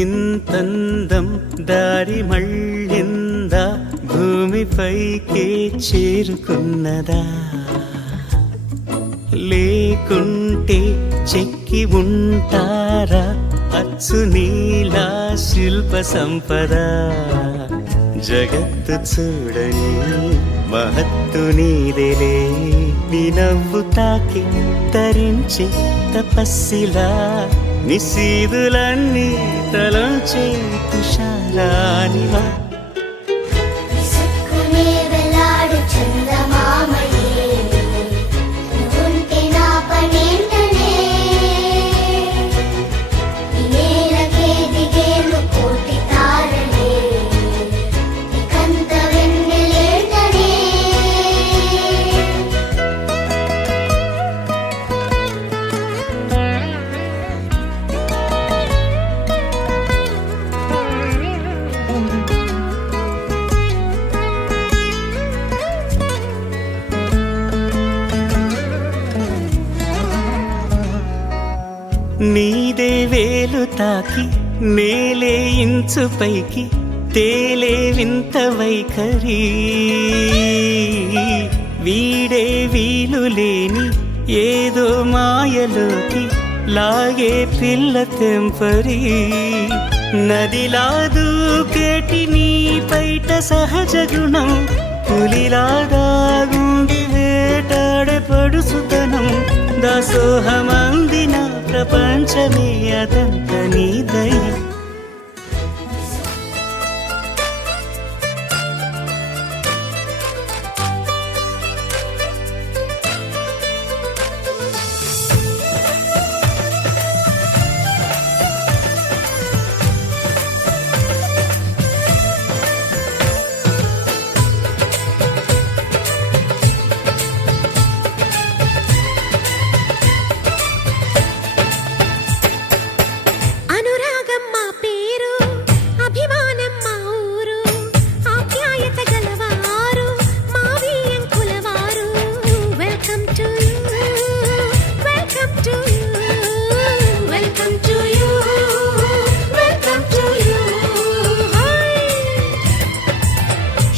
ఇంతందం దారి మళ్ళిందా భూమిపైకే చేరుకున్నదా లేకుంటే చెక్కి ఉంటారా అచ్చు నీలా శిల్ప సంపద జగత్తు చూడని మహత్తు నీదేలే నీ నవ్వు తాకి తరించే తపస్సిలా నిశీదులన్నీ తలంచే తుషారానివా నీదే వేలు తాకి నేలే ఇంచు పైకి తేలే వింత వైఖరి వీడే వీలు లేని ఏదో మాయలోకి లాగే పిల్ల తెంపరి నదిలా దూకేటి నీ పైట సహజ గుణం పులిలాగా గుండి వేటాడే పడుసుతనం దాసోహమందిన ప్రపంచమే అదంత నీ దయ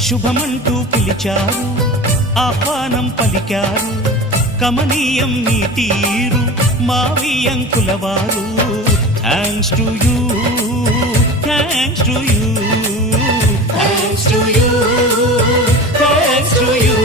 శుభమంటూ పిలిచారు ఆహ్వానం పలికారు కమనీయం నీ తీరు మావియంకులవారు thanks to you thanks to you thanks to you thanks to you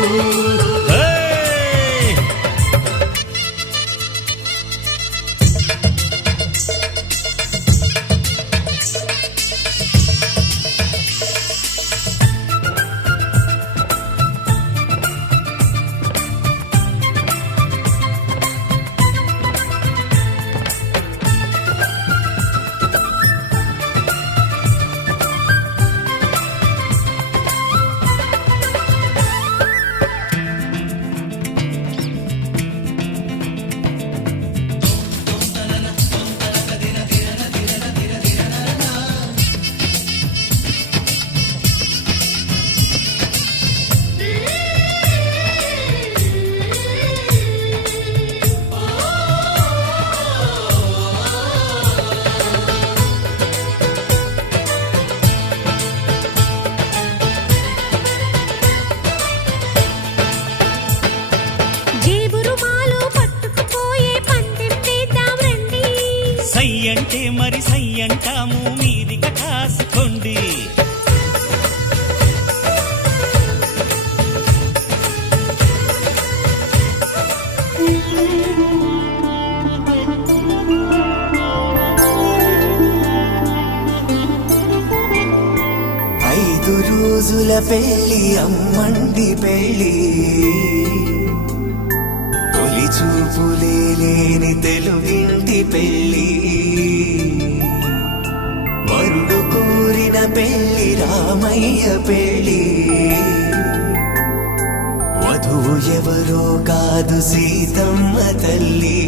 అంటే మరి సై అంటాము మీదిక కాసుకోండి ఐదు రోజుల పెళ్లి అమ్మండి పెళ్లి తొలి చూపులే లేని తెలుగింటి పెళ్లి వరుడు కోరిన పెళ్లి రామయ్య పెళ్లి వధువు ఎవరో కాదు సీతమ్మ తల్లి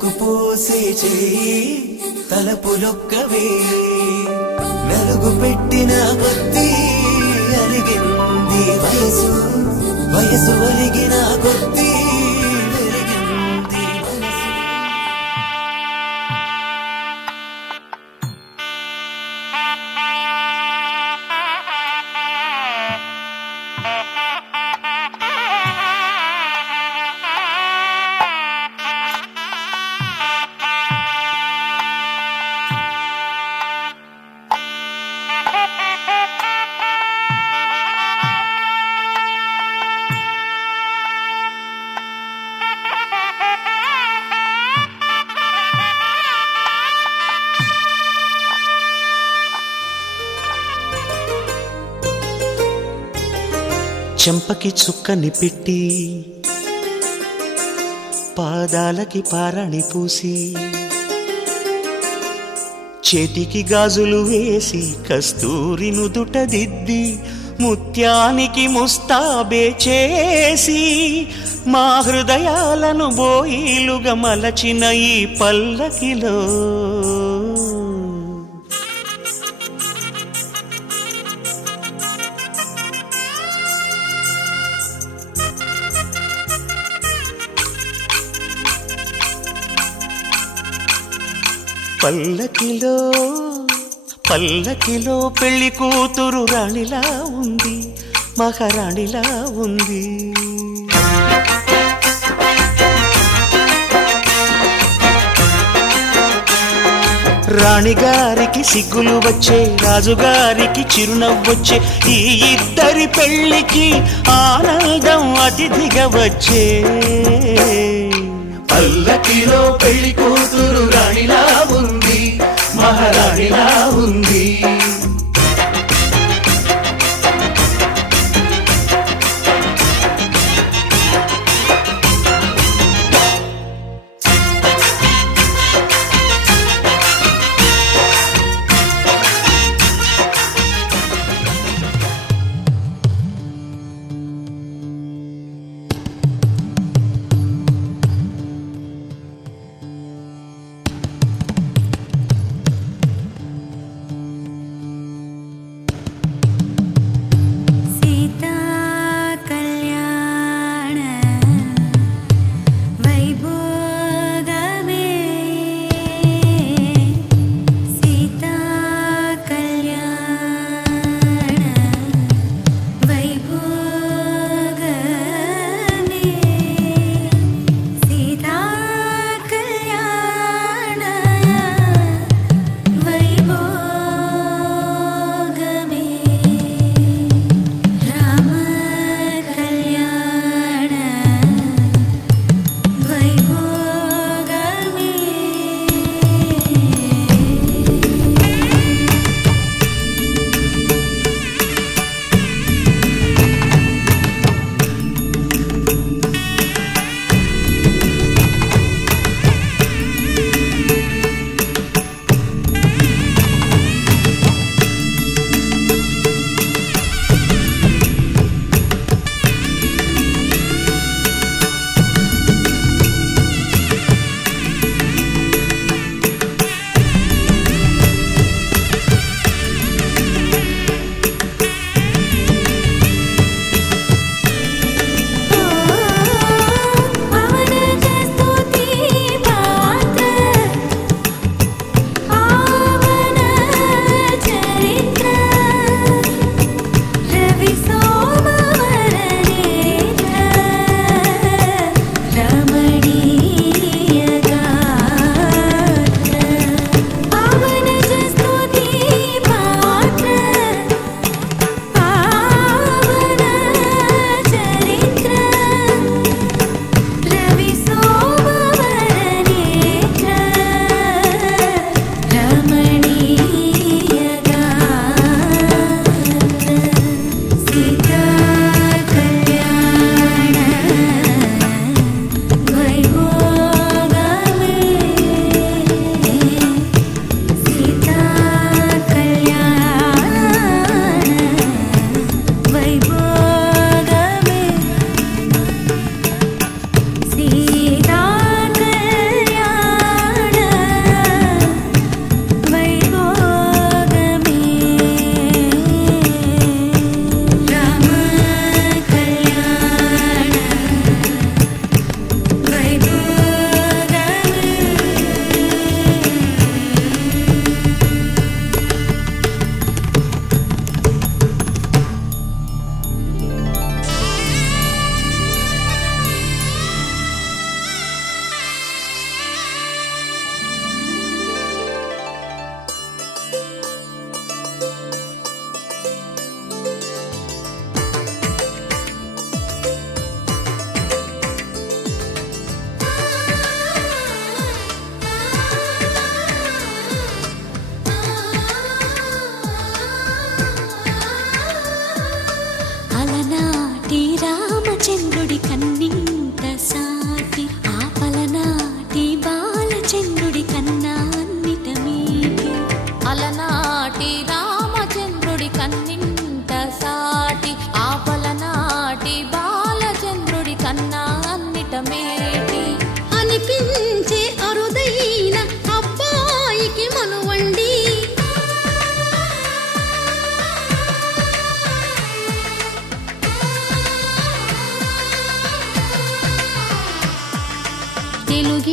తలకు పోసే చేయి తలపులొక్కవే నలుగు పెట్టిన కొద్దీ అలిగింది వయసు వయసు ఒలిగిన కొద్దీ వెలిగింది మనసు. చెంపకి చుక్కని పెట్టి పాదాలకి పారాణి పూసి చేతికి గాజులు వేసి కస్తూరి నుదుట దిద్ది ముత్యానికి ముస్తాబే చేసి మా హృదయాలను బోయిలుగా మలచిన ఈ పల్లకిలో పల్లకిలో పల్లకిలో పెళ్లి కూతురు రాణిలా ఉంది మహారాణిలా ఉంది రాణిగారికి సిగ్గులు వచ్చే రాజుగారికి చిరునవ్వొచ్చే ఈ ఇద్దరి పెళ్లికి ఆనందం అతిథిగా వచ్చే పల్లకిలో పెళ్లి కూతురు రాణిలా ఉంది మహారాణిలా ఉంది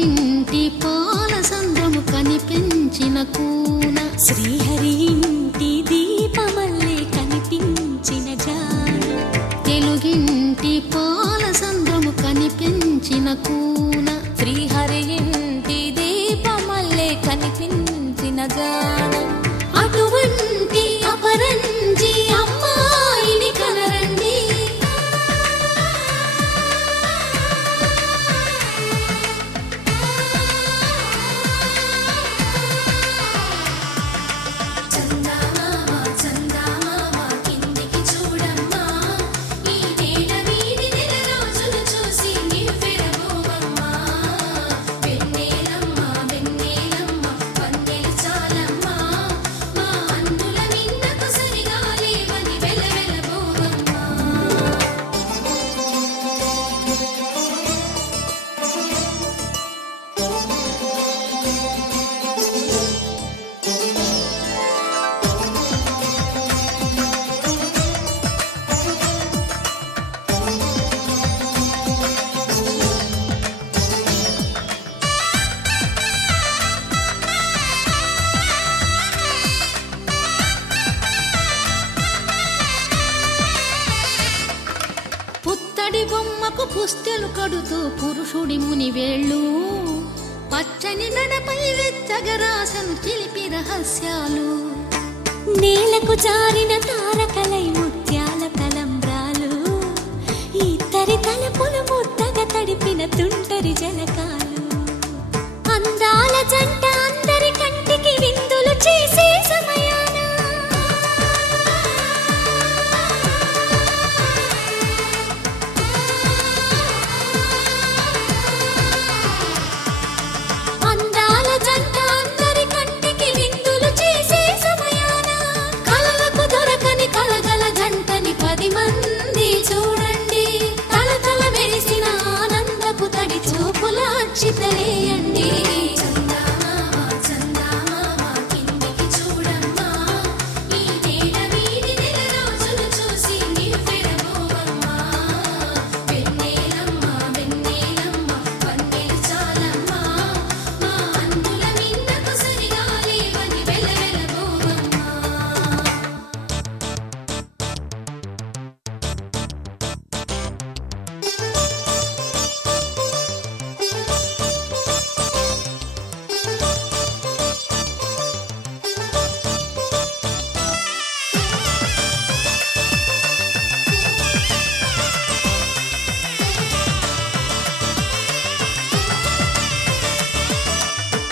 తెలుగింటి పాల సంద్రము కనిపించిన కూన శ్రీహరి ఇంటి దీపమల్లే కనిపించిన జాన తెలుగింటి పాల సంద్రము కనిపించిన కూన శ్రీహరి ఇంటి దీపమల్లే కనిపించిన జాన అటువంటి అపరంజి అమ్మాయిని కనరండి పుత్తడి బొమ్మకు పుస్తెలు కడుతూ పురుషుడి ముని వేళ్ళు పచ్చని నడపై వెచ్చగరాసను చిలిపి రహస్యాలు నేలకు జారిన తారకలై ముత్యాల తలంబ్రాలు ఇద్దరి తలపులు ముద్దగా తడిపిన తుంటరి జలకాలు అందాల జంట అందరి కంటికి విందులు చేసే సమయాన అందాల జంట అందరి కంటికి విందులు చేసే సమయాన కలలకు దొరకని కలగల జంటని 10 మంది చూడండి తలతల మెరిసిన ఆనందపు తడి చూపుల అక్షితలేయండి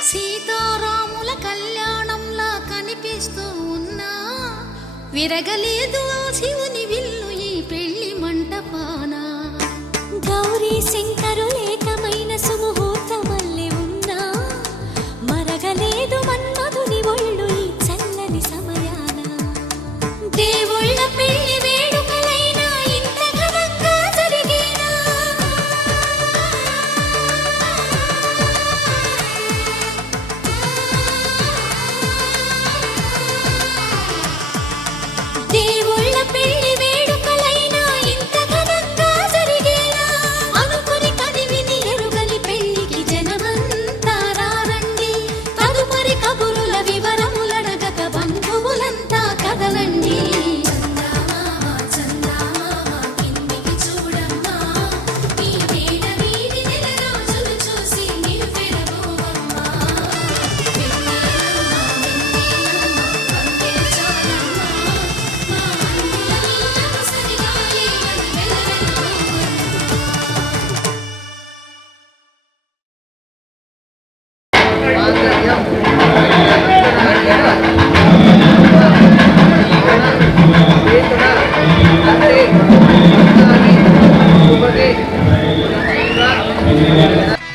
సీతారాముల కళ్యాణంలా కనిపిస్తూ ఉన్నా విరగలేదు ఆ శివుని విల్లు ఈ పెళ్లి మంటపాన గౌరీ శంకరులేకమైన సుముహూర్తమల్లె ఉన్నా మరగలేదు మన్మధుని ఒళ్ళు ఈ చల్లని సమయాన దేవుళ్ళ పెళ్లి వేడుకలైనా ఇంత ఘనంగా జరిగేనా దేవుళ్ళ పెళ్లి వేడుకలైనా ఇంత ఘనంగా జరిగేనా అనుకుని కదివిని ఎరుగని పెళ్లికి జనమంతా రారండి తదుపరి కబురుల వివరములడగక బంధువులంతా కదలండి కిందికి చూడమ్మా ఈ వేళ వీడి నెల రోజులు చూసి నీవు పెరగోవమ్మా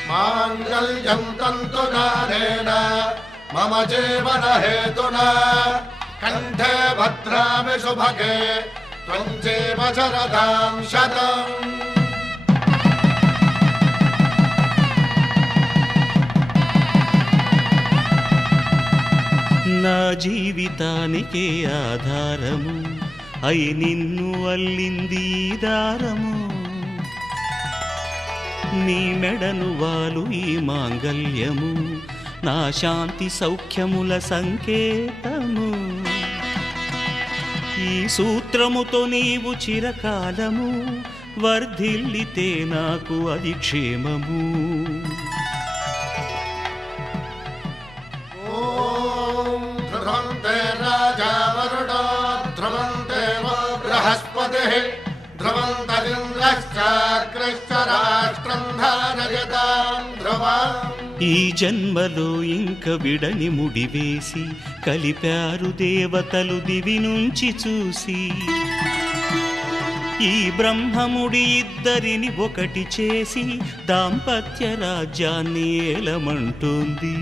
మాంగళ్యం తంతునానేన మమ జీవన హేతునా కంఠే భద్రామి శుభగే త్వం జీవ శరదాం శతం నా జీవితానికే ఆధారము అయి నిన్ను అల్లింది ఈ దారము నీ మెడను వాలు ఈ మాంగల్యము నా శాంతి సౌఖ్యముల సంకేతము ఈ సూత్రముతో నీవు చిరకాలము వర్ధిల్లితే నాకు అది క్షేమము ఓం ధ్రువంతే రాజా వరుడో ధ్రువంతే బృహస్పతిః ధ్రువంతరింద్రశ్చాగ్రశ్చ రాష్ట్రం ధారయతాం ధ్రువం ఈ జన్మలో ఇంక విడని ముడివేసి కలిపారు దేవతలు దివి నుంచి చూసి ఈ బ్రహ్మముడి ఇద్దరిని ఒకటి చేసి దాంపత్య రాజ్యాన్ని ఏలమంటోంది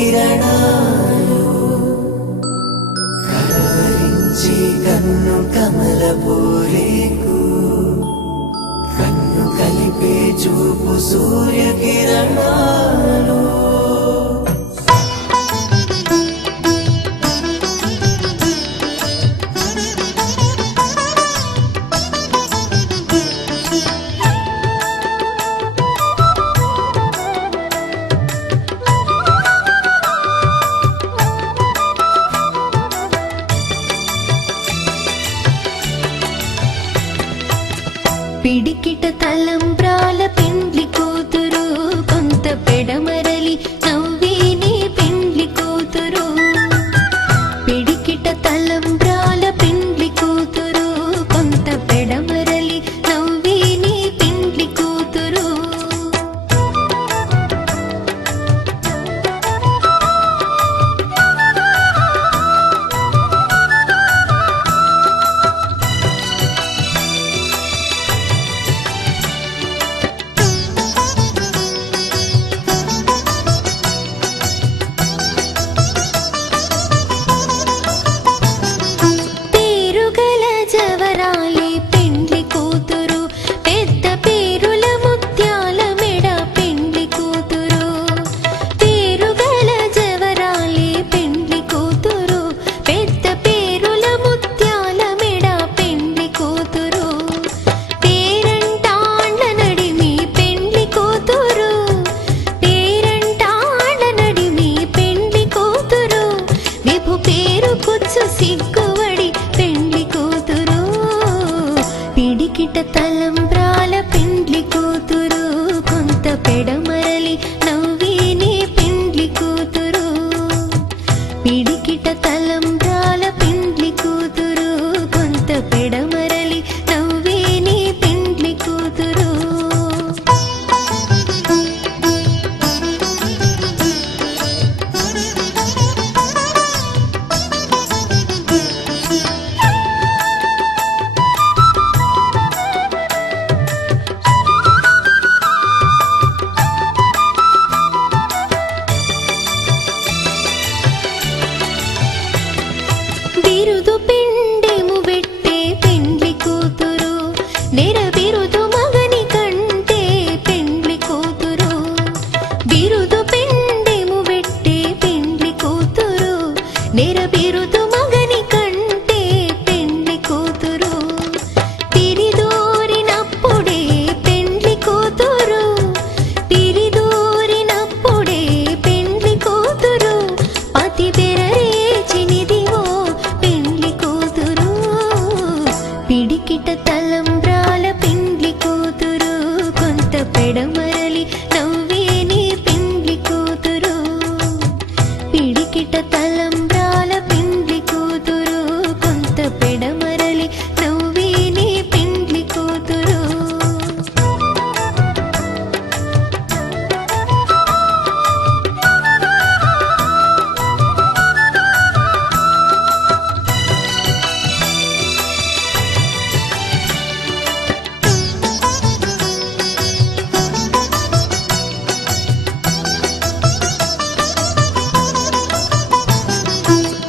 చంద్రకిరణాలు కలవరించి కన్ను కమలపూరేకు కన్ను కలిపే చూపు సూర్యకిరణాలు పిడికిట తలంబ్రాల పెండ్లి కూతురు కొంత పెడమరలి నవ్వేనే పెండ్లి కూతురు పిడికిట తలంబ్రాల పెండ్లి కూతురు కొంత పెడమరలి నవ్వేనే పెండ్లి కూతురు పేరుగల జవరాలి పెండ్లి కూతురు పెద్ద పేరుల ముత్యాల మెడ పెండ్లి కూతురు పేరుగల జవరాలి పెండ్లి కూతురు పెద్ద పేరుల ముత్యాల మెడ పెండ్లి కూతురు పేరంటాళ్ళ నడిమి పెండ్లి కూతురు పేరంటాళ్ళ నడిమి పెండ్లి కూతురు విభు పేరు కుచ్చు సిగ్గువడి పెండ్లి కూతురు పిడికిట తలంబ్రాల పెండ్లి కూతురు కొంత పెడమరలి నవ్వేనే పెండ్లి కూతురు పిడికిట తలంబ్రాల పెండ్లి కూతురు కొంత పెడమరలి నవ్వేనే పెండ్లి కూతురు బిరుదు పిండెము పెట్టే పెండ్లి కూతురు నెర బిరుదు మగని కంటే పెండ్లి కూతురు బిరుదు పిండెము పెట్టే పెండ్లి కూతురు నెర బిరుదు మగని కంటే పెండ్లి కూతురు తిరిదోరినప్పుడే పెండ్లి కూతురు తిరిదోరినప్పుడే పెండ్లి కూతురు పతి బెరరేచినిదివో పెండ్లి కూతురు పిడికిట తలంబ్రాల పెండ్లి కూతురు కొంత పెడమరలి నవ్వేనే పెండ్లి కూతురు పిడికిట తలంబ్రాల పెండ్లి కూతురు కొంత పెడమరలి నవ్వేనే పెండ్లి కూతురు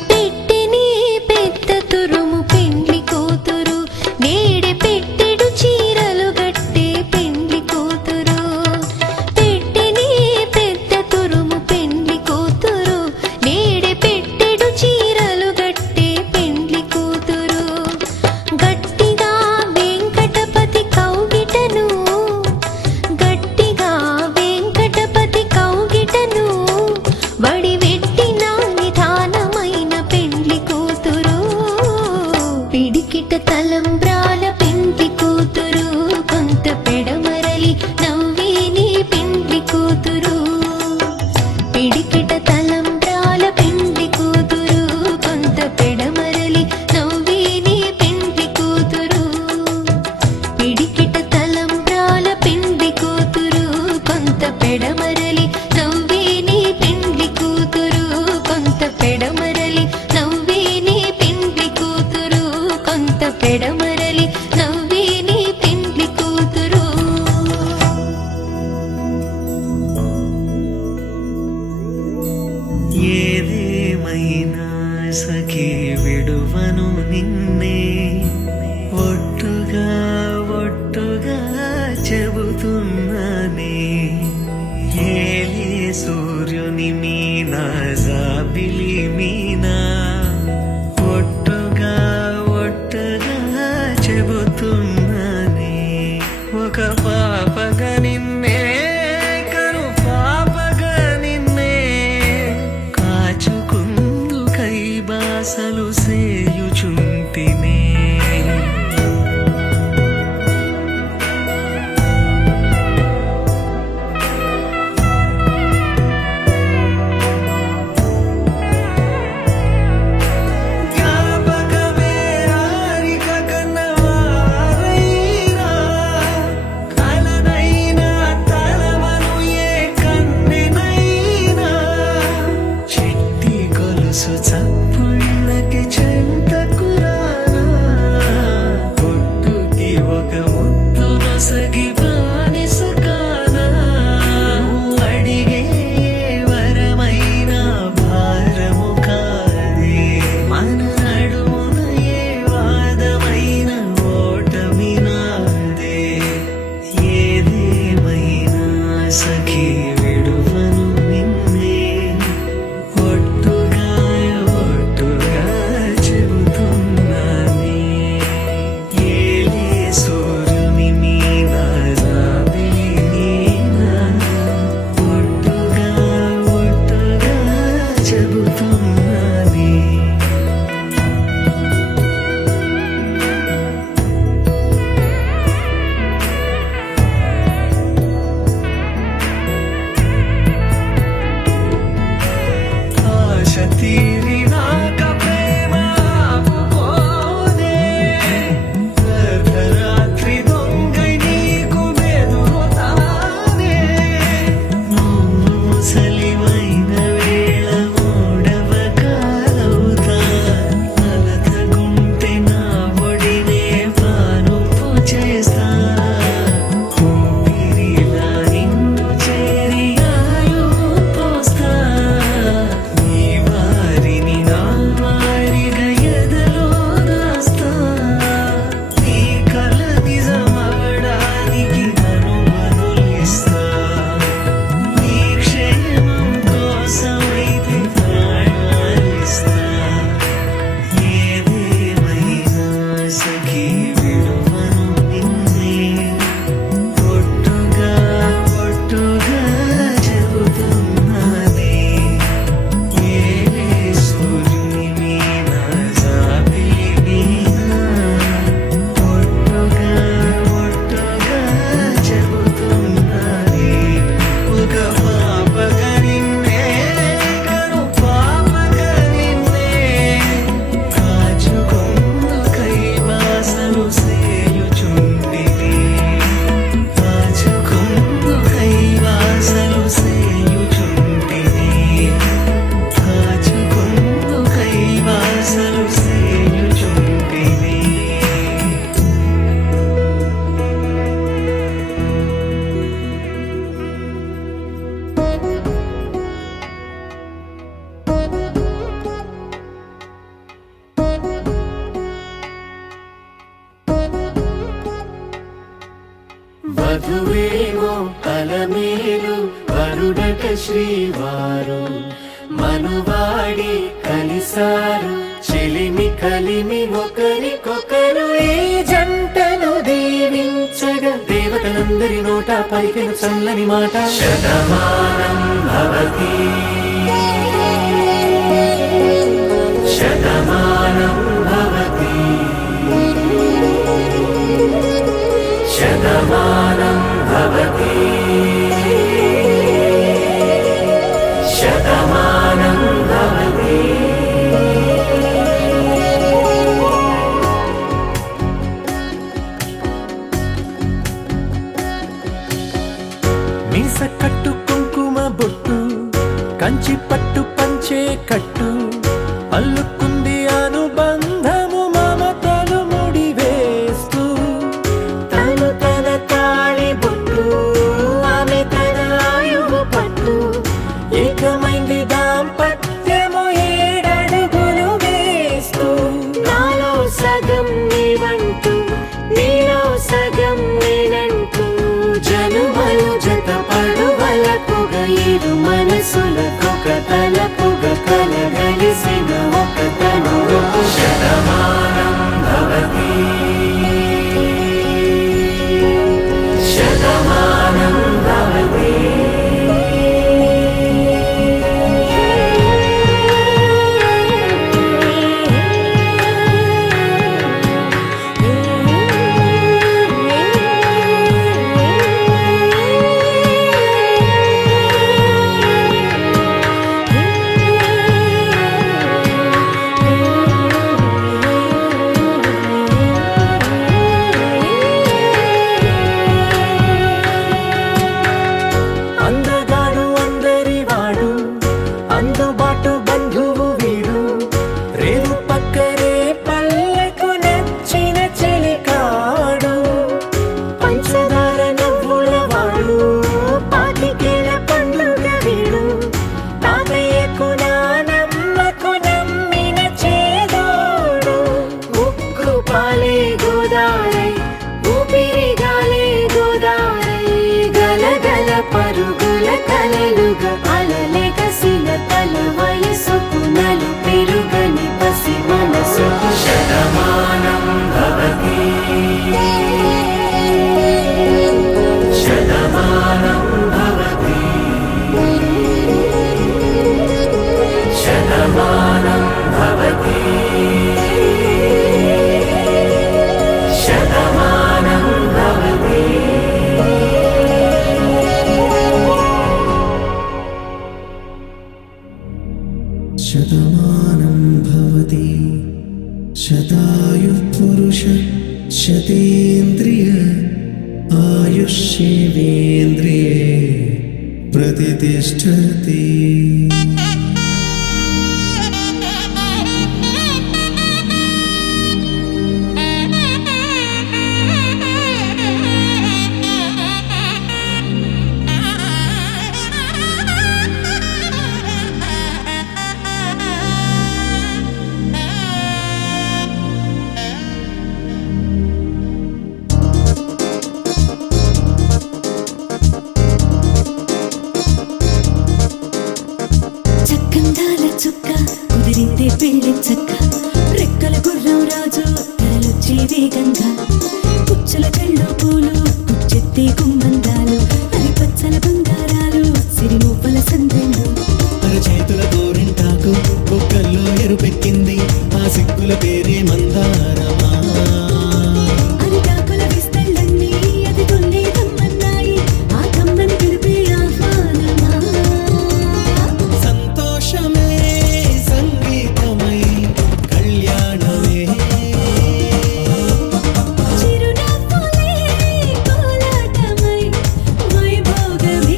పెట్టెని పెద్ద తురుము పెండ్లి కూతురు నేడే పెట్టెడు చీరలు గట్టే పెండ్లి కూతురు పెట్టెని పెద్ద తురుము పెండ్లి కూతురు నేడే పెట్టెడు చీరలు గట్టే పెండ్లి కూతురు గట్టిగా వెంకటపతి కౌగిటను గట్టిగా వెంకటపతి కౌగిటను వడివెట్టిన నిదానమైన పెండ్లి కూతురు పిడికిట తలంబ్రాల పెండ్లి కూతురు కొంత పెడమరలి నవ్వేనే పెండ్లి కూతురు పిడికిట తలంబ్రాల పెండ్లి కూతురు కొంత పెడమరలి నవ్వేనే పెండ్లి కూతురు పిడికిట తలంబ్రాల పెండ్లి కూతురు కొంత పెడమరలి నవ్వేనే పెండ్లి కూతురు కొంత పెడమరలి నవ్వేనే పెండ్లి కూతురు కొంత పెడమరలి నవ్వేనే పెండ్లి కూతురు ఏదేమైనా సఖీ విడువను నిన్నే ఒట్టుగా ఒట్టుగా చెబుతున్నానే ఏలే సూర్యుని మీనా జాబిలి మీనా ఒట్టుగా ఒట్టుగా చెబుతున్నానే ఒక పాపగా నిన్నే కను పాపగా నిన్నే కాచుకుందు కైబాసలు సేయుచుంటినే వధువేమో అలమేలు వరుడట శ్రీవారు మనువాడి కలిసారు చెలిమి కలిమి ఒకరికొకరు ఈ జంటను దీవించగా దేవతలందరి నోట పలికిన చల్లని మాట శతమానం భవతి శతమానం భవతి శతమానం భవతి శతమానం భవతి మీస కట్టు కుంకుమ బొట్టు కంచి పట్టు పంచే కట్టు అల్లుకుంది అనుబంధము మమతలు ముడివేస్తూ తను తన తాళి బొట్టు ఆమె తన ఆయువు పట్టు ఏకమైంది దాంపత్యము 7 అడుగులు వేస్తూ నాలో సగం నీవంటూ నీలో సగం నేనంటూ జనుమలు జత పడువలకుగ ఇరు మనసులకొక తలపుగ కలగలిసిన ఒక తను శతమానం భవతి శతమానం భవతి అందగాడు అందరివాడు అందుబాటు బంధువు వీడు రేవు పక్కరే పల్లెకు నచ్చిన చెలికాడు పంచదార నవ్వుల వాడు పాతికేల పండుగ వీడు తాతయ్యకు నానమ్మకు నమ్మిన చేదోడు ఉక్కు పాలే గోదారై ఊపిరి గాలే గోదారై గలగల పరుగుల కలలుగా అలలెగసిన తల వయసుకు నలు పెరుగని పసి మనసుకు శతమానం భవతి శతమానం భవతి శతమానం భవతి శతమానం భవతి శతమానం భవతి శతాయుః పురుష శతేంద్రియ ఆయుష్యేవేంద్రియే ప్రతిష్టతి చక్కందాల చుక్క కుదిరిందే పెళ్లి చక్క రెక్కల గుర్రం రాజు తరలొచ్చే వేగంగా పుచ్చల కళ్ళు పూలు కుచ్చెత్తే గుమ్మందాలు అరి పచ్చల బంగారాలు సిరిమూపల సందెండు అరచేతుల గోరింటాకు బొక్కల్లో ఎరుపెక్కింది ఆ సిగ్గుల పేరే మందారమా అరిటాకుల విస్తళ్ళన్నీ అది తొల్లి కమ్మన్నాయి ఆ కమ్మని పిలిపే ఆహ్వానమా సంతోషమే సంగీతమై కళ్యాణమే చిరునవ్వులే కోలాటమై వైభోగమే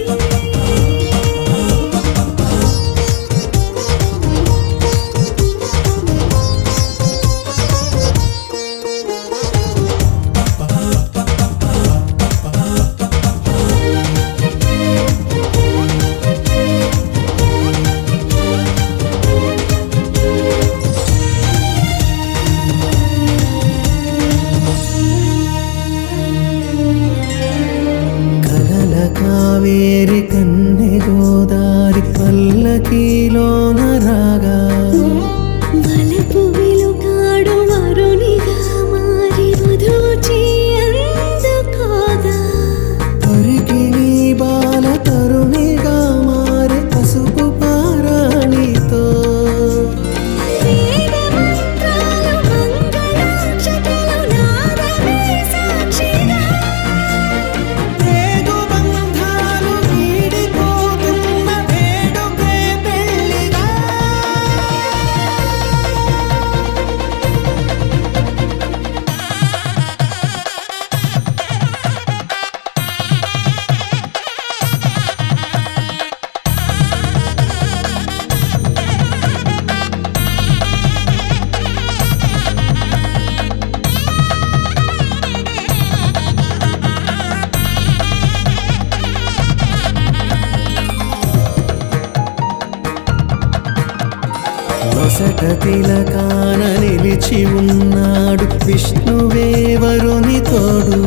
ఉన్నాడు విష్ణువే వరుని తోడు.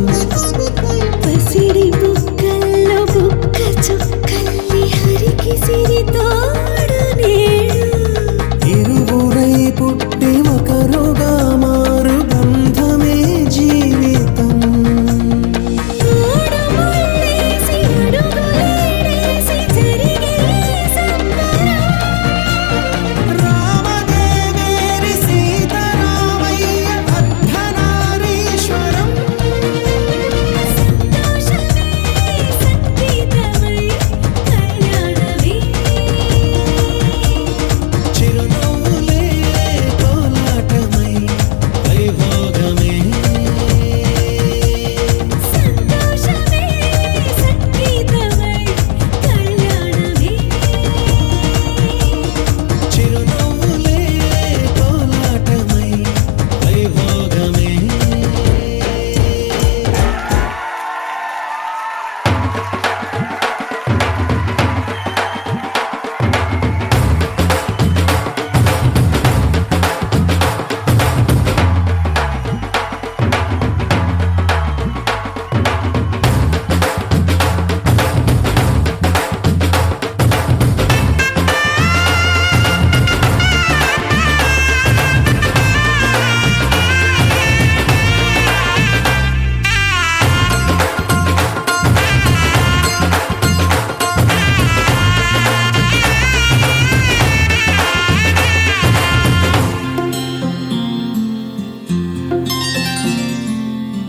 పసిడి బుక్కల్లో బుక్క చుక్కల్లి హరికి సిరి తోడు నేడు. ఇరువురై పుట్టి ఒకరుగా మారు బంధమే జీవితం. ఆడముల్లేసి అడుగులేసి జరిగే సంబరం. రామదేవేరి సీతారామయ్య అర్ధనారీశ్వరం. సంతోషమే సంగీతమై కళ్యాణమే. చిరునవ్వులే కోలాటమై వైభోగమే. సంతోషమే సంగీతమై కళ్యాణమే. చిరునవ్వులే కోలాటమై వైభోగమే.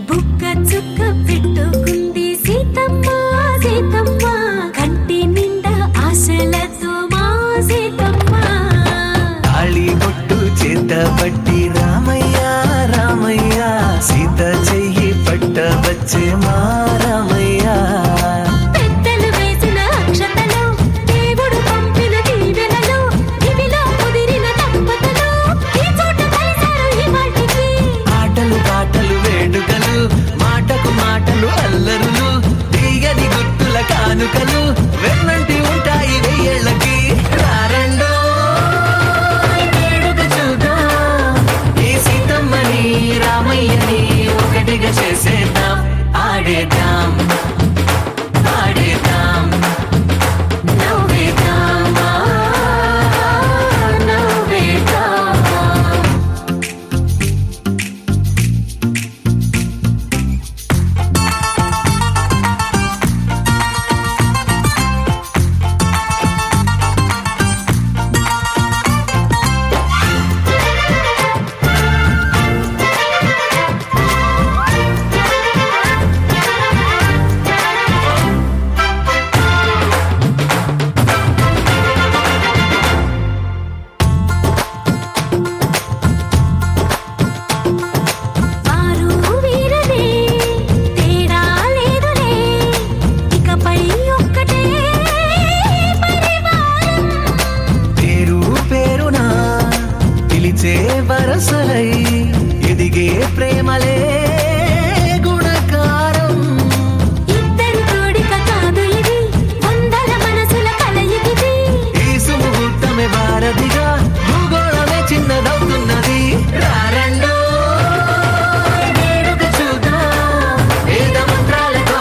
బుక్క చుక్క పెట్టుకుంది సీతమ్మ సీతమ్మ. కంటి నిండా ఆశలతో మా సీతమ్మ. తాళి బొట్టు చేత పట్టి రామయ్య రామయ్య సీత చెయ్యి పట్ట వచ్చే మా రామయ్య. పెద్దలు వేసిన అక్షతలు దేవుడు పంపిన దీవెనలు ఇవిలో కుదిరిన దంపతులు ఈ చోట కలిశారు ఈ మాటికి. ఆటలు పాటలు వేడుకలు మాటకు మాటలు అల్లరులు తీయని గుర్తుల కానుకలు వెన్నంటి ఉంటాయి వెయ్యేళ్ళకి. రారండో వేడుక చూద్దాం ఈ సీతమ్మని రామయ్యని ఒకటిగా చేసేద్దాం. ఆడేద్దాం ఆడేద్దాం నవ్వేద్దాం నవ్వేద్దాం. వారు వీరనే తేడా లేదులే ఇకపై ఒక్కటే పరివారం. పేరు పేరునా పిలిచే వరసలై ఎదిగే ప్రేమలే గుణకారం. ఇద్దరి కోడిక కాదు ఇది వందల మనసుల కలయికిది. ఈ సుముహూర్తమే భారతిగా భూగోళమే చిన్నదవుతున్నది. రారండో వేడుక చూద్దాం వేద మంత్రాలతో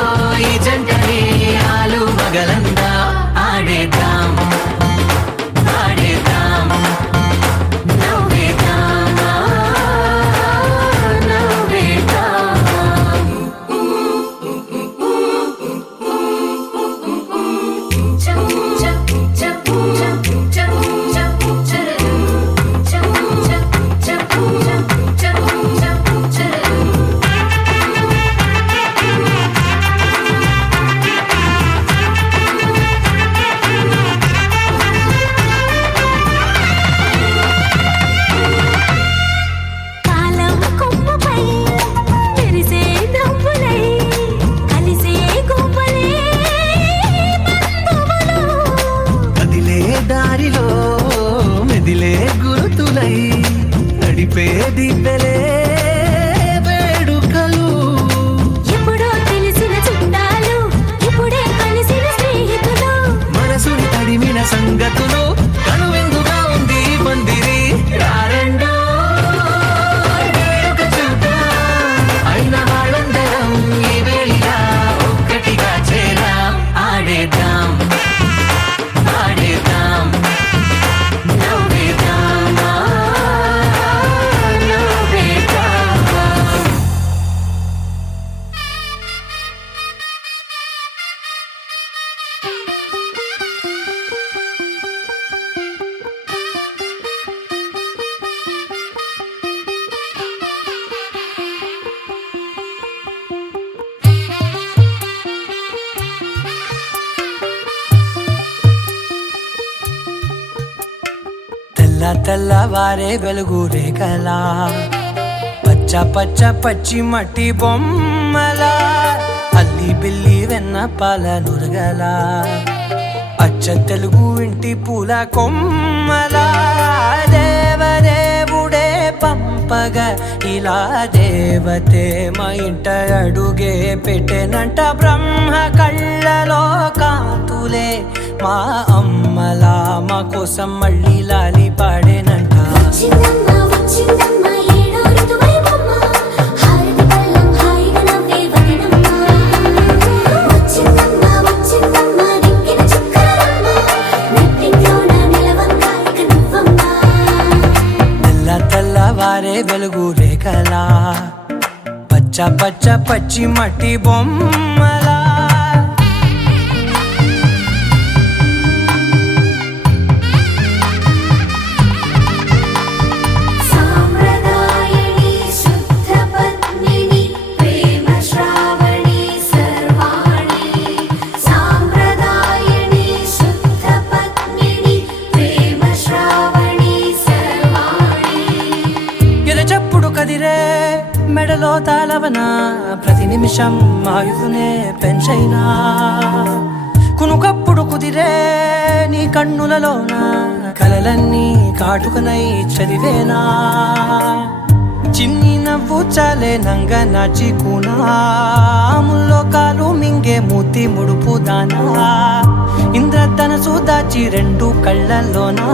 ఈ జంటని ఆలు మగలందా. ఆడేద్దాం ఆడేద్దాం నవ్వేద్దాం నవ్వేద్దాం. కాలం కొమ్మపై మెరిసే నవ్వులై కలిసే గుంపలే బంధువులు. కదిలే దారిలో మెదిలే గురుతులై నడిపే దిబ్బెలే వేడుకలు. ఎప్పుడో తెలిసిన చుట్టాలు ఇప్పుడే కలిసిన స్నేహితులు. మనసుని తడిమిన సంగతులు కనువిందుగా ఉంది ఈ పందిరి. రారండో తెల్లవారే వెలుగు రేఖలా పచ్చ పచ్చ పచ్చి మట్టి బొమ్మలా అల్లి బిల్లి వెన్న పాల నురగలా అచ్చ తెలుగు ఇంటి పూల కొమ్మలా దేవదేవుడే పంపగా ఇలా దేవతే మా ఇంట అడుగే పెట్టెనంట బ్రహ్మ కళ్ళలో కాంతులే మా అమ్మలా మా కోసం మళ్ళీ లాలి పాడేనంట వచ్చిందమ్మ వచ్చిందమ్మ ఏడో ఋతువైవమ్మ హారతి పళ్ళం హాయిగా నవ్వే వదనమ్మ వచ్చిందమ్మ వచ్చిందమ్మ నెక్కిన చుక్కలమ్మ నెట్టింట్లోన నిలవంగా ఇక నువ్వమ్మ తెల్లవారే వెలుగు రేఖలా పచ్చ పచ్చ పచ్చి మట్టి బొమ్మలా సాంప్రదాయని శుద్ధ పద్మిని ప్రేమ శ్రావణి సర్వాణి సాంప్రదాయని శుద్ధ పద్మిని ప్రేమ శ్రావణి సర్వాణి ఎరచప్పుడు కదిరే మెడలో తాళవన ప్రతి నిమిషం ఆయుధునే పెంచైనా కునుకప్పుడు కుదిరే నీ కన్నులలోన కలలన్నీ కాటుకనై చదివేనా చిన్ని నవ్వు చాలే నంగ నాచి కూనాముల్లో కాలు మింగే మూతి ముడుపు దానా ఇంద్రధనసు దాచి రెండు కళ్ళల్లోనా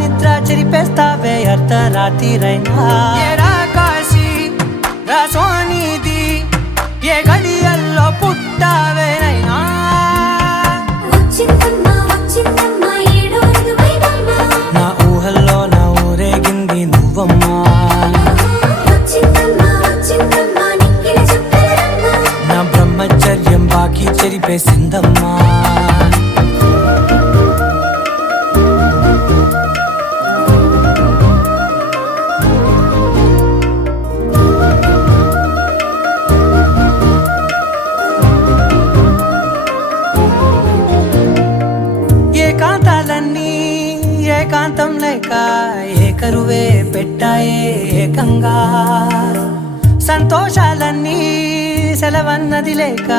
నిద్ర చెరిపేస్తావే అర్ధరాత్రిరైనా ఏరా కాశీ రా సోనిది ఏ గడియల్లో పుట్టావేనైనా వచ్చిందమ్మ వచ్చిందమ్మ ఏడో ఋతువైవమ్మ నా ఊహల్లో నా ఊరేగింది నువ్వమ్మా వచ్చిందమ్మ వచ్చిందమ్మ నెక్కిన చుక్కలమ్మ నా బ్రహ్మచర్యం బాకీ చెరిపేసిందమ్మా ఏకాంతాలన్నీ ఏకాంతం లేక ఏకరువే పెట్టాయే ఏకంగా సంతోషాలన్నీ సెలవన్నది లేక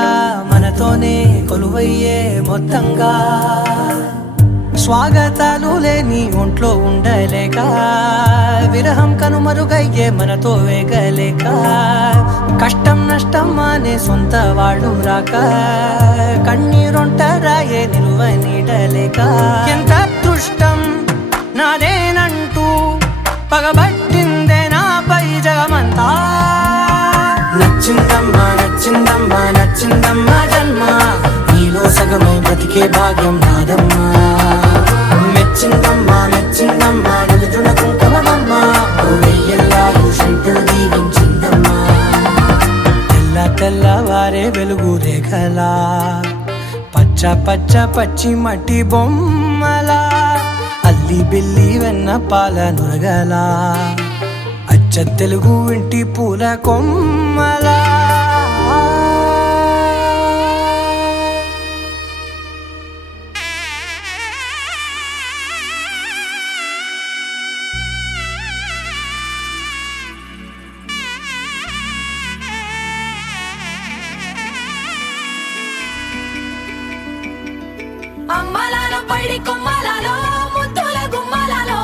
మనతోనే కొలువయ్యే మొత్తంగా స్వాగతాలు లేని ఒంట్లో ఉండలేక విరహం కనుమరుగయ్యే మనతో వేగలేక కష్టం నష్టం అనే సొంత వాడు రాక కన్నీరొంటరాయే నిలువ నీడలేక ఎంత అదృష్టం నాదేనంటూ పగబట్టిందే నాపై జగమంతా నచ్చిందమ్మా నచ్చిందమ్మా నచ్చిందమ్మా జన్మ నీలో సగమై బ్రతికే భాగ్యం నాదమ్మా మెచ్చిందమ్మా మెచ్చిందమ్మా నిలుచున కుంకుమమ్మా వెయ్యల్లాలు శంకరు దీవించిందమ్మా తెల్లవారే వెలుగు రేఖలా పచ్చ పచ్చ పచ్చి మట్టి బొమ్మలా అల్లి బిల్లి వెన్న పాల నురగలా అచ్చ తెలుగు ఇంటి పూల కొమ్మలా అమ్మలాలో పైడి కొమ్మలాలో ముద్దుల గుమ్మలాలో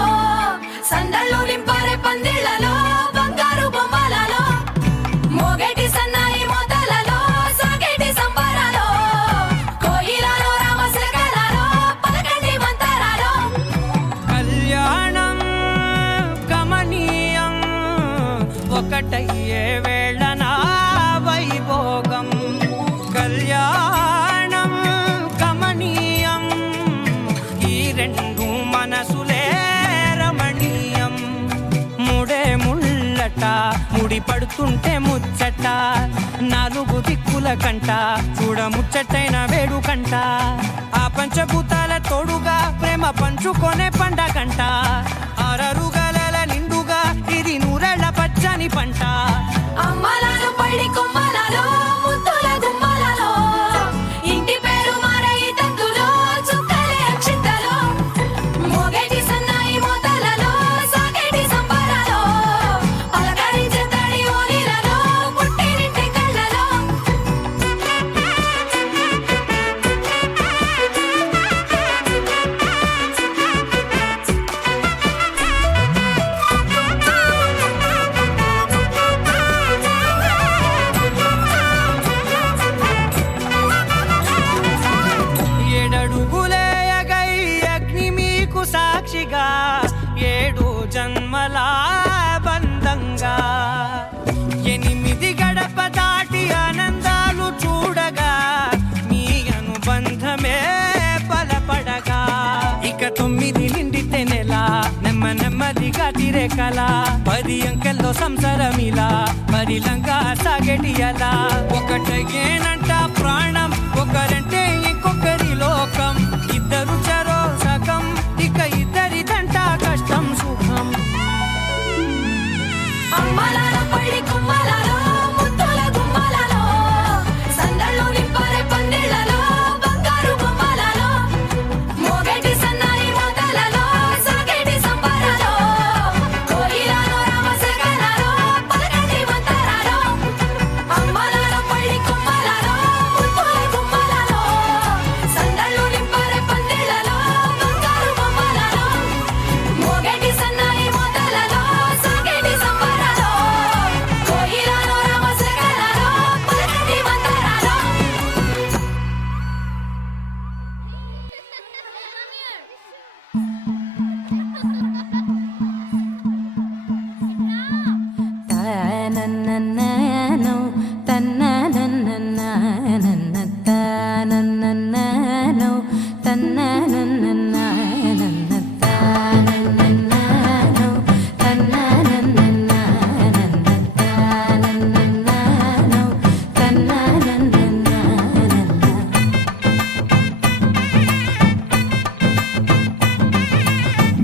సందళ్ళు నింపారే పందిళ్లలో బంగారు బొమ్మలలో మోగేటి సన్నాయి మోతలలో సాగేటి సంబరాలో కోయిలలో రామశకలలో పలకండి మంతరాలో కళ్యాణం గమనీయం ఒకటయ్యే వేళ నా వైభోగం కళ్యాణం గమనీయం ఈ రెండు మనసులే రమణీయం ముడే ముళ్ళట ముడి పడుతుంటే ముచ్చట నాలుగు దిక్కుల కంట చూడ ముచ్చటైన వేడుకంట ఆ పంచభూతాల తోడుగా ప్రేమ పంచుకొనే పండగంట ఆరరుగల నిండుగా ఇది నూరెళ్ళ పచ్చని పంట అమ్మలాలో పైడి కొమ్మలాలో ముద్దుల గుమ్మలలో ఇంటి పేరు మారయి తందులో చుక్కలే అక్షింతలో మోగేటి సన్నాయి మోతల నెమ్మదిగా తీరే కల 10 అంకెల్లో సంసారమిలా పరిలంగా సాగేటియలా ఒకటేనంట ప్రాణం ఒకరంటే ఇంకొకరి లోకం ఇద్దరు చరో సగం ఇక ఇద్దరిదంట కష్టం సుఖం అమ్మలాల పడి కుమ్మలాలో ముత్తుల గుమ్మలాలో సందళ్ళు నింపరే పందిళ్ళలో బంగారు బొమ్మలాలో మోగేటి సన్నాయి మోతలలో సాగేటి సంబరాలో కోయిలాలో రామశకనాలో పలకటి మంతరాలో అమ్మలాల పడి కుమ్మలాలో ముత్తుల గుమ్మలాలో సందళ్ళు నింపరే పందిళ్ళలో బంగారు బొమ్మలాలో మోగేటి సన్నాయి మోతలలో సాగేటి సంబరాలో కోయిలాలో రామశకనాలో పలకటి మంతరాలో తనననననో తనననననన తనననననో తనననననన తనననననో తనననననన తనననననో తనననననన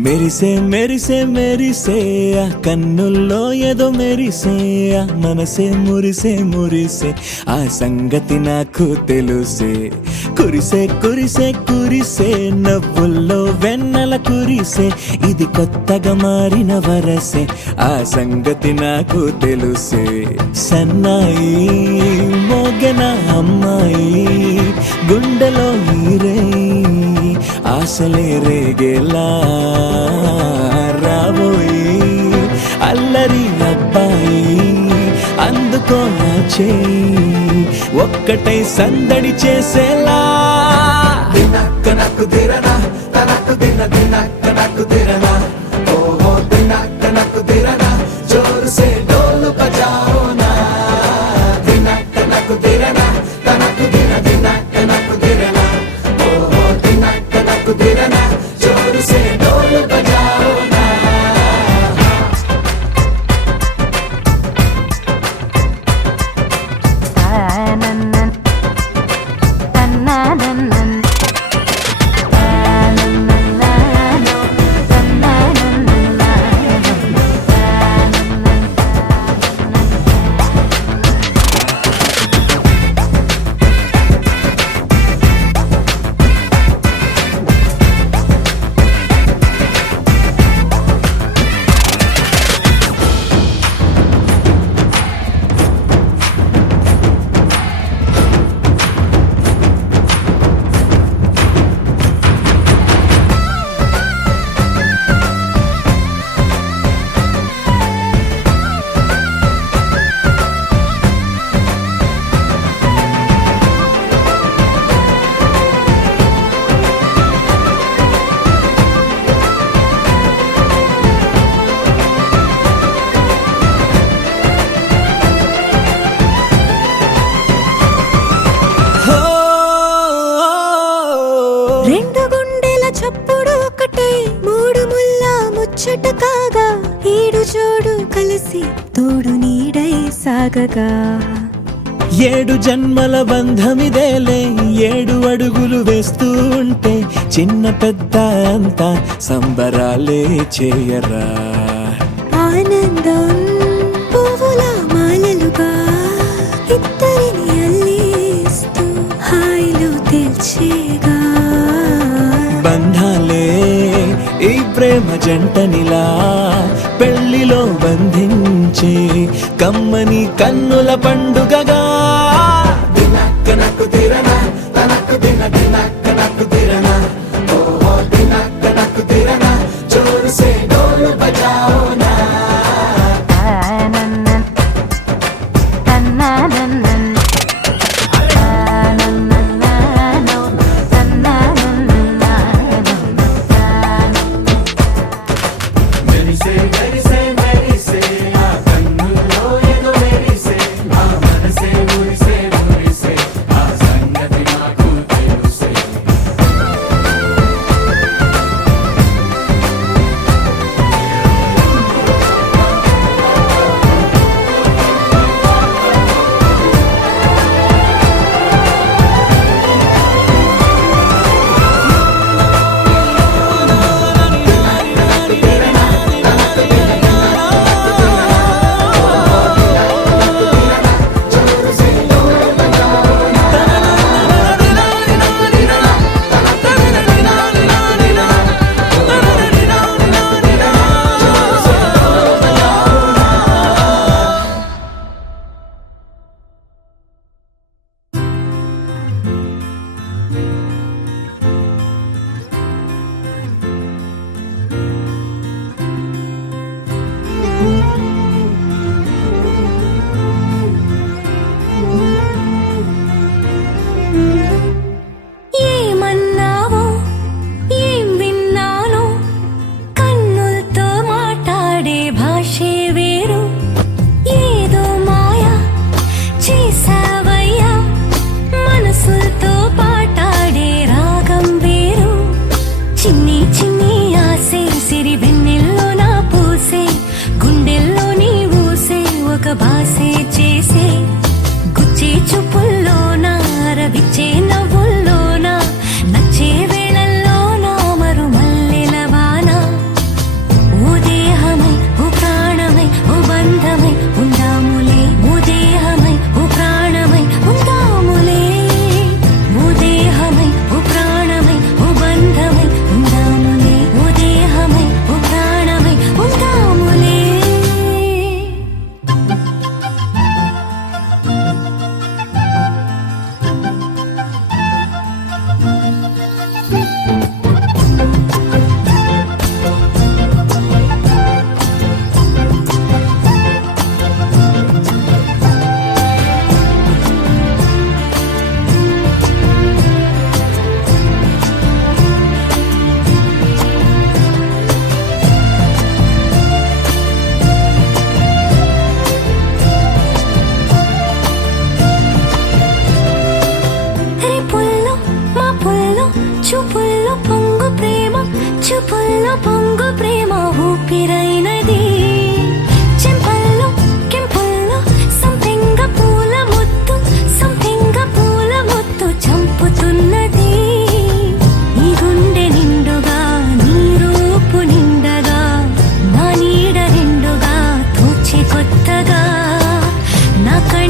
మెరిసే మెరిసే మెరిసే ఆ కన్నుల్లో ఏదో మెరిసే ఆ మనసే మురిసే మురిసే ఆ సంగతి నాకు తెలుసే కురిసే కురిసే కురిసే నవ్వుల్లో వెన్నెల కురిసే ఇది కొత్తగా మారిన వరసే ఆ సంగతి నాకు తెలుసే సన్నాయి మోగన అమ్మాయి గుండెలో ఈరే ఆశలే రేగేలా రాబోయి అల్లరి అబ్బాయి అందుకో నా చేయి ఒక్కటై సందడి చేసేలా దినక్క నాకు దిరనా తనకు దిన దినక్క నాకు దిరనా ఓహో దినక్క నాకు దిరనా జోరు సే డోలు బజాओ నా దినక్క నాకు దిరనా తనకు దిన దినక్క నాకు దిరనా ఓహో దినక్క నాకు దిరనా జోరు సే డోలు బజాओ నా రెండు గుండెల చప్పుడు ఒకటై మూడు ముల్ల ముచ్చట కాగా ఏడు జోడు కలిసి తోడు నీడై సాగగా 7 జన్మల బంధమిదేలే 7 అడుగులు వేస్తూ ఉంటే చిన్న పెద్ద అంతా సంబరాలే చేయరా ఆనందం పువ్వుల మాలలుగా ఇద్దరిని అల్లేస్తూ హాయిలో తెల్చేగా బంధాలే ఈ ప్రేమ జంటనిలా పెళ్లిలో బంధించే కమ్మని కన్నుల పండుగగా దినక్క నాకు దిరనా తనకు దిన దినక్క నాకు దిరనా ఓహో దినక్క నాకు దిరనా జోరు సే డోలు బజాओ నా మెరిసే మెరిసే మెరిసే ఆ కన్నుల్లో ఏదో మెరిసే ఆ మనసే మురిసే మురిసే ఆ సంగతి నాకు తెలుసే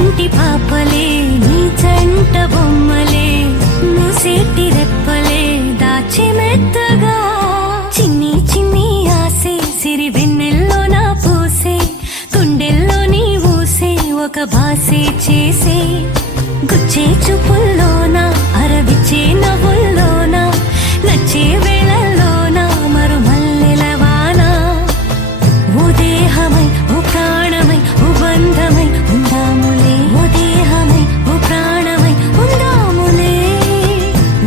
చంటి పాపలే నీ చంట బొమ్మలే మూసేటి రెప్పలే దాచి మెత్తగా చిన్ని చిన్ని ఆసే సిరి వెన్నెల్లో నా పూసే గుండెల్లో నీ ఊసే ఒక భాసే చేసే గుచ్చే చూపుల్లోన అరవిచ్చే నవ్వుల్లోన నచ్చే వేళల్లోన మరుమల్లెల వాన ఓ దేహమై ఓ ప్రాణమై ఓ బంధమై ఉందాములే ఓ దేహమై ఓ ప్రాణమై ఉందాములే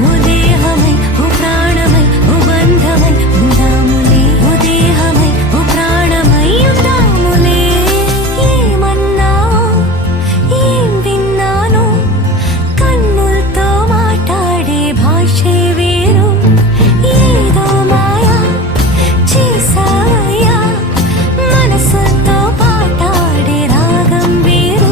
ఓ దేహమై ఓ ప్రాణమై ఓ బంధమై ఉందాములే ఓ దేహమై ఓ ప్రాణమై ఉందాములే ఏమన్నావు ఏం విన్నాను కన్నులతో మాట్లాడే భాషే వేరు ఏదో మాయా చేసావయ్యా మనసుతో పాటాడే రాగం వేరు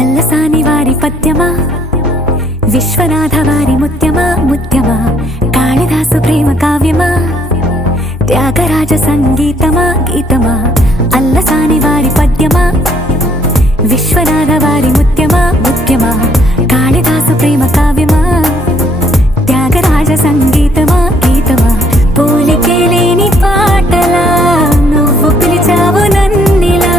అల్లసాని వారి పద్యమా విశ్వనాథ వారి ముత్యమా ముత్యమా కాళిదాసు ప్రేమ కావ్యమా త్యాగరాజ సంగీతమా గీతమా అల్లసాని వారి పద్యమా విశ్వనాథ వారి ముత్యమా ముత్యమా కాళిదాసు ప్రేమ కావ్యమా త్యాగరాజ సంగీతమా గీతమా పోలికే లేని పాటలా నువ్వు పిలిచావు నన్నిలా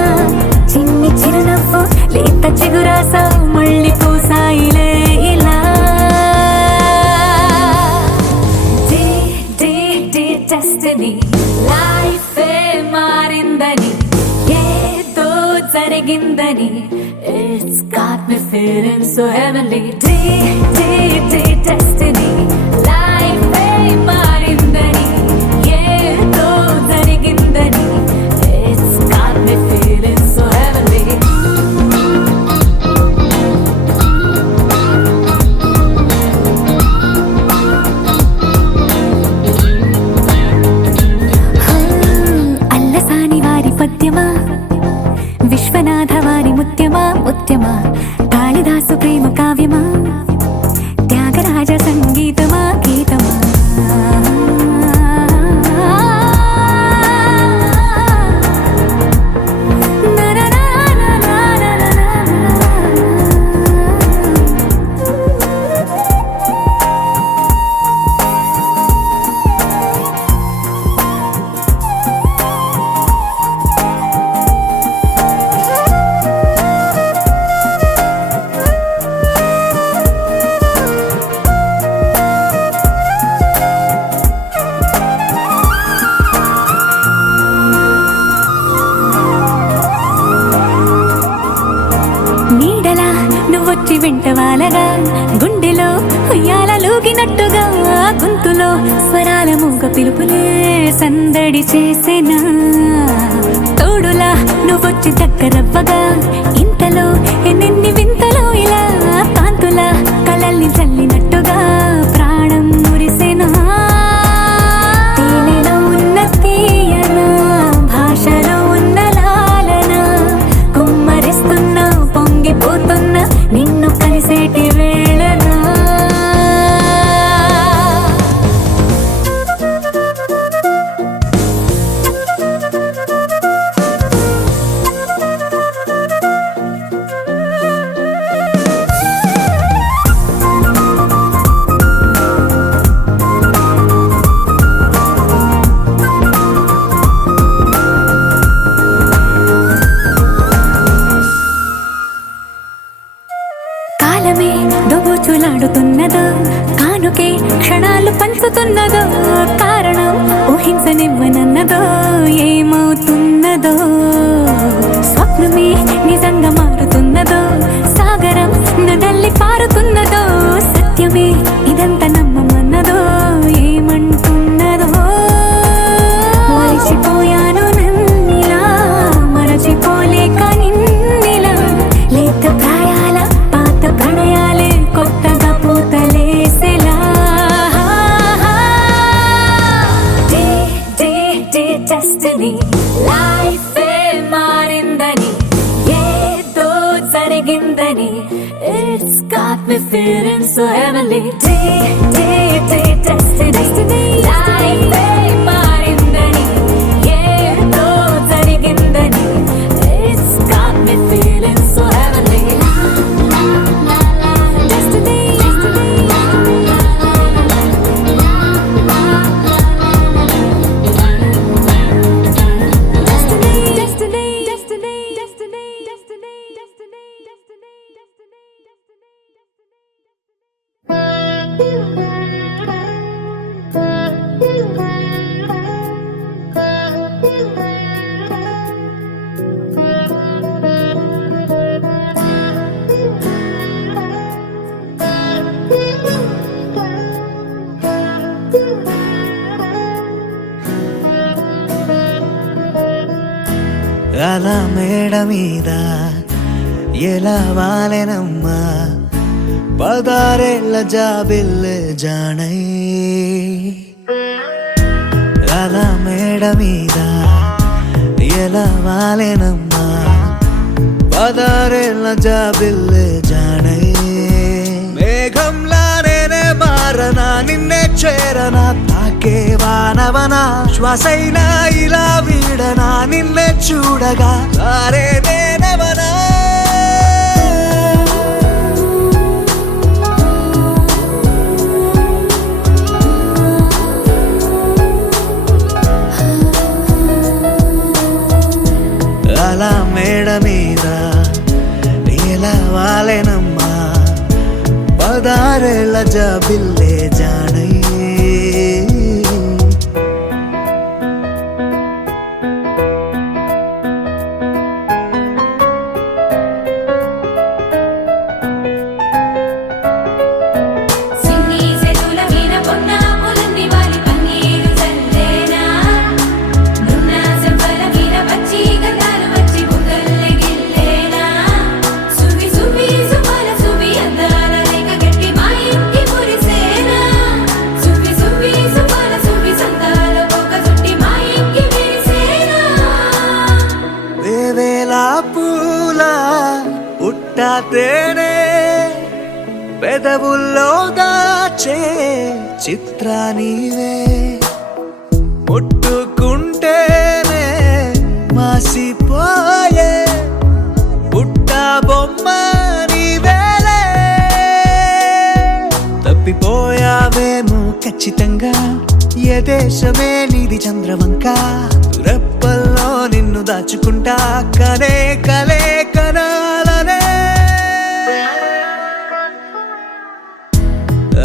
చిన్ని చిరునవ్వు లేత చిగురాసా మళ్ళీ పూసాయిలే ఇలా డే డే డే డెస్టినీ లైఫే మారిందని ఏదో జరిగిందని it's got me feeling so heavenly day day day destiny లైఫే మారిందని ఏదో జరిగిందని it's got me feeling so heavenly Allasani వారి పద్యమా విశ్వనాథ వారి ముత్యమా ముత్యమా కాళిదాసు ప్రేమ కావ్యమా త్యాగరాజ సంగీతమా గీతమా నీడలా నువ్వొచ్చి వెంటవాలగా గుండెలో ఉయ్యాలూగినట్టుగా గొంతులో స్వరాల మూగ పిలుపులే సందడి చేసేనా తోడులా నువ్వొచ్చి దగ్గరవ్వగా ఇంతలో ఎన్నెన్ని వింతలో ఇలా కాంతులా కలల్ని చల్లినట్టుగా ప్రాణం మురిసేనా తేనెలో ఉన్న తీయన భాషలో ఉన్న లాలన కుమ్మరిస్తున్న పొంగిపోతున్న నిన్ను కలిసేటి వేళనా కాలమే దొబు దోచులాడుతున్నదో కానుకే క్షణాలు పంచుతున్నదో కారణం ఊహించనివ్వనన్నదో ఏమవుతున్నదో స్వప్నమే నిజంగా మారుతున్నదో సాగరం నడల్లి పారుతున్నదో సత్యమే ఇదంతా నమ్మమన్నదో ఏమంటున్నదో మరిచిపోయాను నన్నిలా మరచిపోలేక నిన్నిలా లేత ప్రాయాల పాత ప్రణయాలే కొత్తగా పూతలేసేలా డే డే డే డెస్టినీ లైఫే మారిందని ఏదో జరిగిందని It's got me feeling so heavenly Day day day destiny లైఫే మారిందని ఏదో జరిగిందని It's got me feeling so heavenly Destiny అలా మేడ మీద ఎలా వాలెనమ్మా పదారేళ్ళ జాబిల్లే జానై అలా మేడ మీద ఎలా వాలెనమ్మా పదారేళ్ళ జాబిల్లే జానై మేఘంలా నేనే మారనా నిన్నే చేరనా తాకే వానవనా శ్వాసైనా ఇలా వీడనా నిన్నే చూడగా సారే నేనవనా అలా మేడ మీద ఎలా వాలెనమ్మా పదారేళ్ళ జాబిల్లే జానై సిన్ని సెతుల వీణ పొన్న పొలంది వాలి పన్నీరు చల్లేనా నున్న సెంపల వీణ వచ్చి గంధాలు వచ్చి బుగ్గల్లే గిల్లేనా సువి సువి సుమల సువి అందాల రేఖ గట్టి మా ఇంటి మురిసేనా సువి సువి సుమల సువి సందాల ఒక చుట్టి మా ఇంటి విరిసేనా వేవేల పూల పుట్టాతేనే పెదవుల్లో దాచే చిత్ర నీవే ముట్టుకుంటేనే మాసిపోయే పుట్టా బొమ్మ నీవేలే తప్పిపోయావేమో ఖచ్చితంగా ఏ దేశమే నీది చంద్రవంక రెప్పల్లో నిన్ను దాచుకుంటా కనే కలే కనాలనే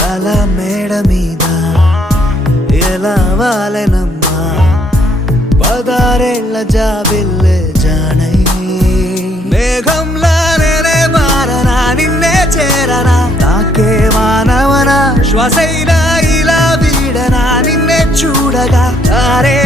అలా మేడ మీద ఎలా వాలెనమ్మా పదారేళ్ళ జాబిల్లే జానై మేఘంలా నేనే మారనా నిన్నే చేరనా తాకే వానవనా శ్వాసైనా ఇలా వీడనా నిన్నే చూడగా తారే